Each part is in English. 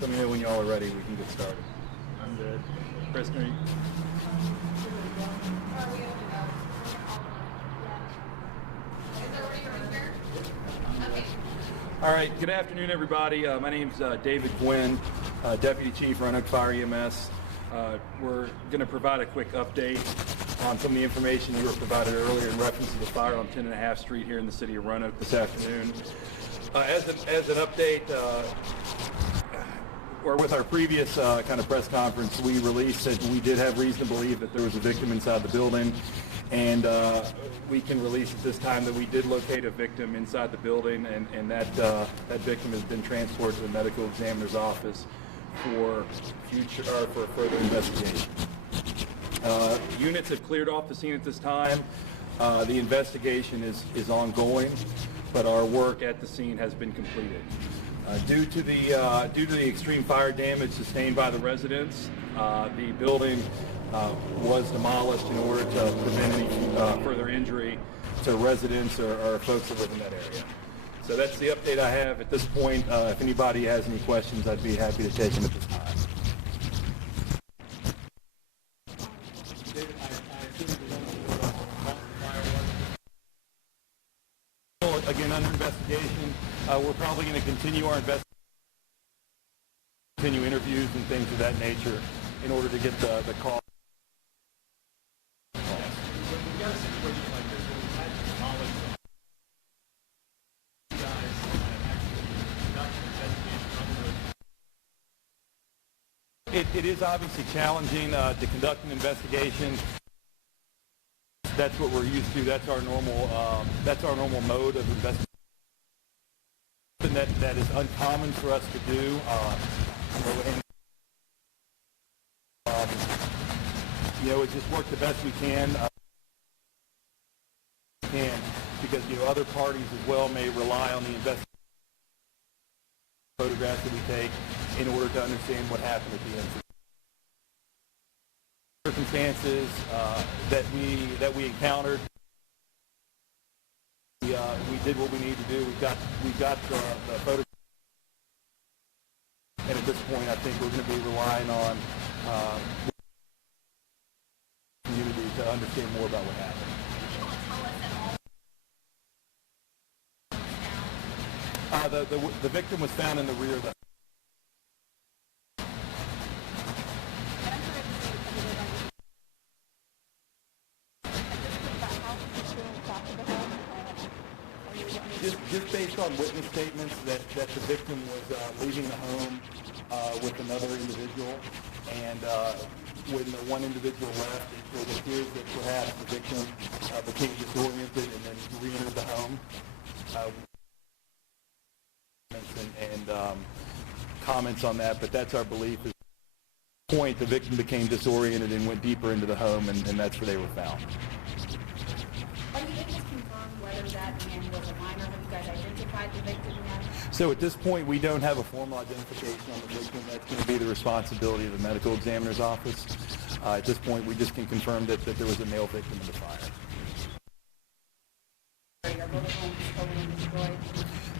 Just let me know when y'all are ready. We can get started. I'm good. Chris, can you? All right. Good afternoon, everybody. My name's David Gwynn, Deputy Chief, Roanoke Fire-EMS. We're going to provide a quick update on some of the information you were provided earlier in reference to the fire on 10.5 Street here in the city of Roanoke this afternoon. As an update, or with our previous kind of press conference, we released that we did have reason to believe that there was a victim inside the building, and we can release at this time that we did locate a victim inside the building, and that victim has been transported to the medical examiner's office for further investigation. Units have cleared off the scene at this time. The investigation is ongoing, but our work at the scene has been completed. Due to the extreme fire damage sustained by the residents, the building was demolished in order to prevent any further injury to residents or folks that live in that area. So that's the update I have at this point. If anybody has any questions, I'd be happy to take them at this time. Again, under investigation. We're probably going to continue our continue interviews and things of that nature in order to get the call. It is obviously challenging to conduct an investigation. That's what we're used to. That's our normal mode of investigation. That is uncommon for us to do. It's just work the best we can. Because other parties as well may rely on the investigation photographs that we take in order to understand what happened at the incident. Circumstances that we encountered. We did what we need to do. We got the photos, and at this point, I think we're going to be relying on the community to understand more about what happened. The victim was found in the rear of the. Just based on witness statements that the victim was leaving the home with another individual, and when the one individual left, it appears that perhaps the victim became disoriented and then re-entered the home. And comments on that, but that's our belief. At the point, the victim became disoriented and went deeper into the home, and that's where they were found. Are you able to confirm whether that man was a minor? Have you guys identified the victim yet? So at this point, we don't have a formal identification on the victim. That's going to be the responsibility of the medical examiner's office. At this point, we just can confirm that there was a male victim in the fire.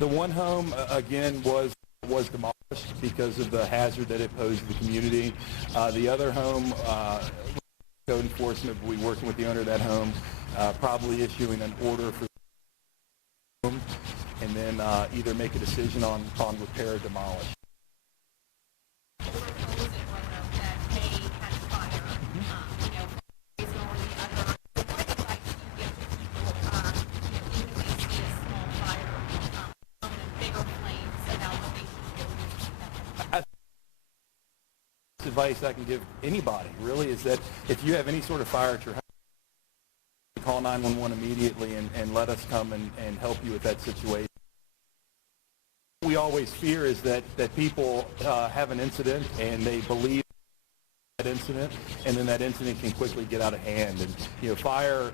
The one home, again, was demolished because of the hazard that it posed to the community. The other home, code enforcement will be working with the owner of that home, probably issuing an order for the home, and then either make a decision on repair or demolish. Advice I can give anybody really is that if you have any sort of fire at your home, call 911 immediately and let us come and help you with that situation. What we always fear is that people have an incident and they believe that incident, and then that incident can quickly get out of hand. And fire,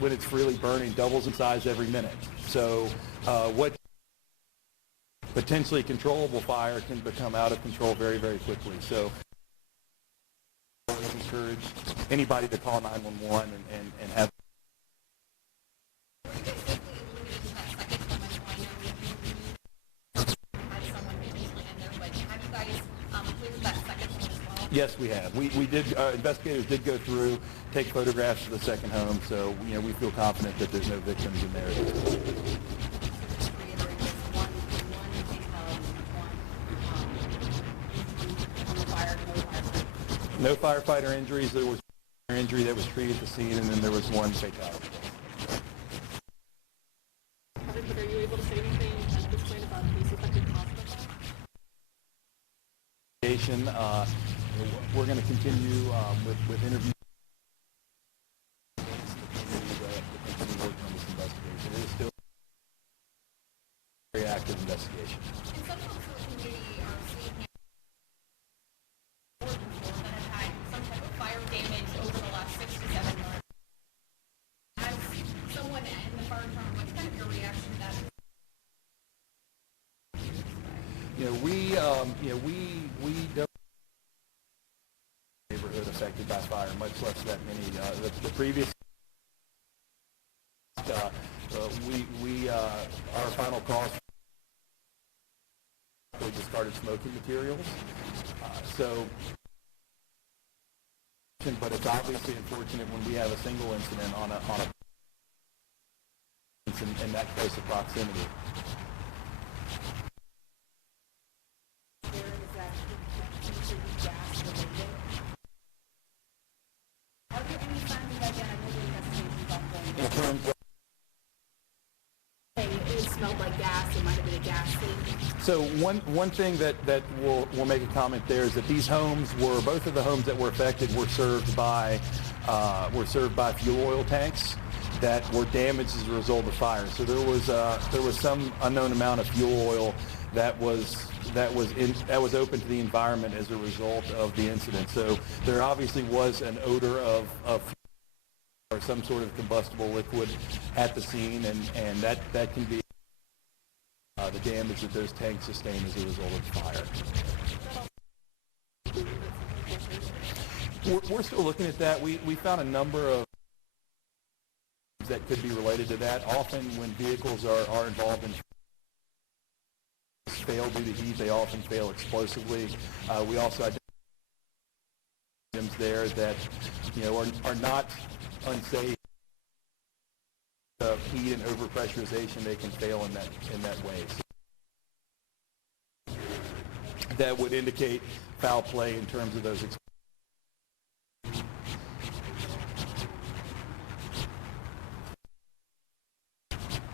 when it's freely burning, doubles in size every minute. So what potentially controllable fire can become out of control very, very quickly. So I would encourage anybody to call 911 and have. Yes, we have. We did, investigators did go through, take photographs of the second home, so, we feel confident that there's no victims in there. Just to reiterate, there's one on the fire, No firefighter injuries. There was an injury that was treated at the scene, and then there was one fatality. But are you able to say anything at this point about the suspected cause of the fire? We're going to continue with interviews. Continue working on this investigation. It is still a very active investigation. And some folks in the community are seeing him more than four that have had some type of fire damage over the last 6 to 7 months. As someone in the fire department, what's kind of your reaction to that? We don't neighborhood affected by fire, much less that many. The previous, our final cost, we just started smoking materials. But it's obviously unfortunate when we have a single incident on a in that close of proximity. In terms of, It smelled like gas. It might have been a gas leak. so one thing that we'll make a comment there is that these homes both of the homes that were affected were served by fuel oil tanks that were damaged as a result of fire. So there was some unknown amount of fuel oil that was open to the environment as a result of the incident. So there obviously was an odor of or some sort of combustible liquid at the scene, and that can be the damage that those tanks sustained as a result of fire. We're still looking at that. We found a number of that could be related to that. Often when vehicles are involved in fail due to heat, they often fail explosively. We also identified items there that are not unsafe. Heat and overpressurization, they can fail in that way. So that would indicate foul play in terms of those.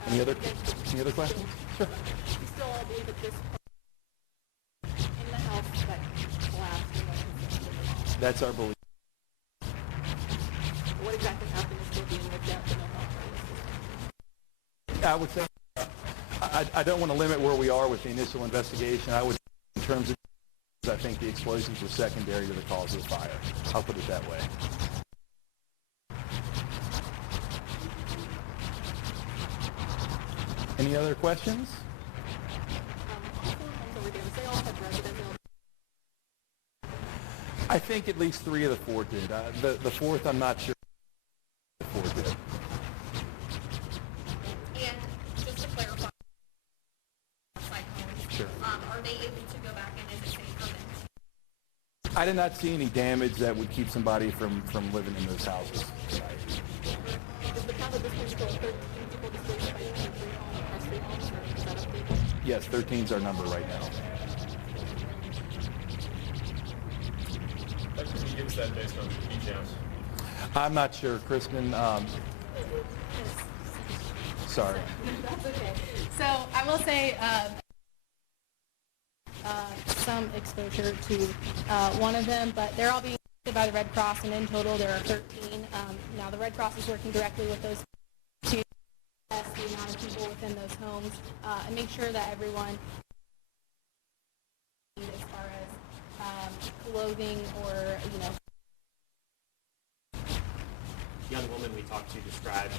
Any other questions? Sure. You still all believe that this in the house that collapsed? That's our belief. What exactly happened is still being looked at in the house. I would say I don't want to limit where we are with the initial investigation. I would, in terms of, I think the explosions were secondary to the cause of the fire. I'll put it that way. Any other questions? I think at least 3 of the 4 did. The 4th, I'm not sure. The 4 did. And just to clarify, Sure. are they able to go back in as a city permit? I did not see any damage that would keep somebody from living in those houses tonight. Is the count of this one still 13 people displaced by 3 homes, or is that updated? Yes, 13 is our number right now. What can you give us that based on details? I'm not sure, Kristen. Sorry. That's okay. So I will say some exposure to one of them, but they're all being treated by the Red Cross, and in total there are 13. Now the Red Cross is working directly with those to assess the amount of people within those homes and make sure that everyone, as far as clothing or The young woman we talked to described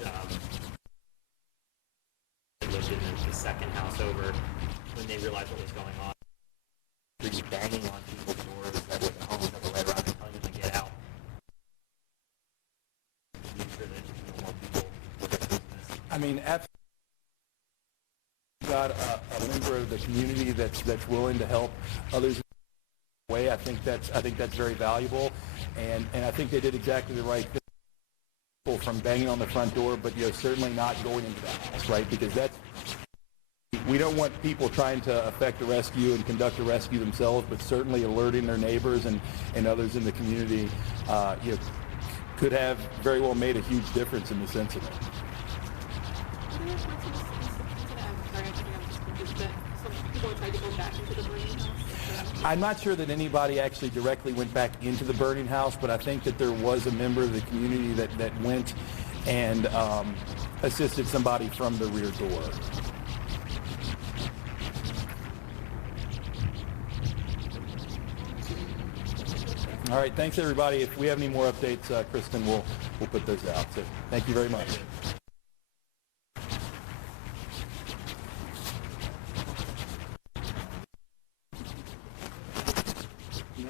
lived in the second house over when they realized what was going on. They were banging on people's doors that were the homes that were right around and telling them to get out. Make sure that more people look at business. I mean, got a member of the community that's willing to help others way. I think that's very valuable, and I think they did exactly the right thing, from banging on the front door, but certainly not going into the house, right? Because we don't want people trying to effect a rescue and conduct a rescue themselves, but certainly alerting their neighbors and others in the community, could have very well made a huge difference in this incident. What are your thoughts on this incident? I'm sorry, I think I'm just confused, but some people tried to go back into the burning house. I'm not sure that anybody actually directly went back into the burning house, but I think that there was a member of the community that went and assisted somebody from the rear door. All right, thanks everybody. If we have any more updates, Kristen, we'll put those out. So thank you very much. No,